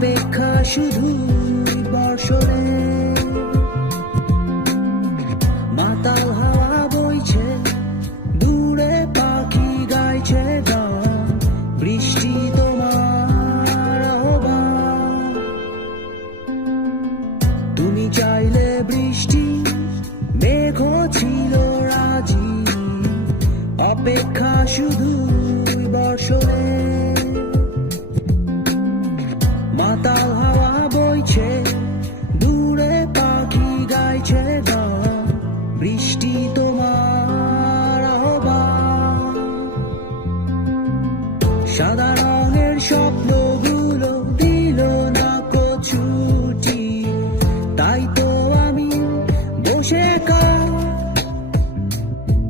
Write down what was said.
অপেক্ষা শুধু বর্ষরে মাতাল হাওয়া বইছে, দূরে পাখি গাইছে বৃষ্টি তোমার তুমি চাইলে বৃষ্টি মেঘ ছিল রাজি, অপেক্ষা শুধু বর্ষরে বৃষ্টি তোমার সাদা রঙের স্বপ্নগুলো দিল না কচুটি। তাই তো আমি বসে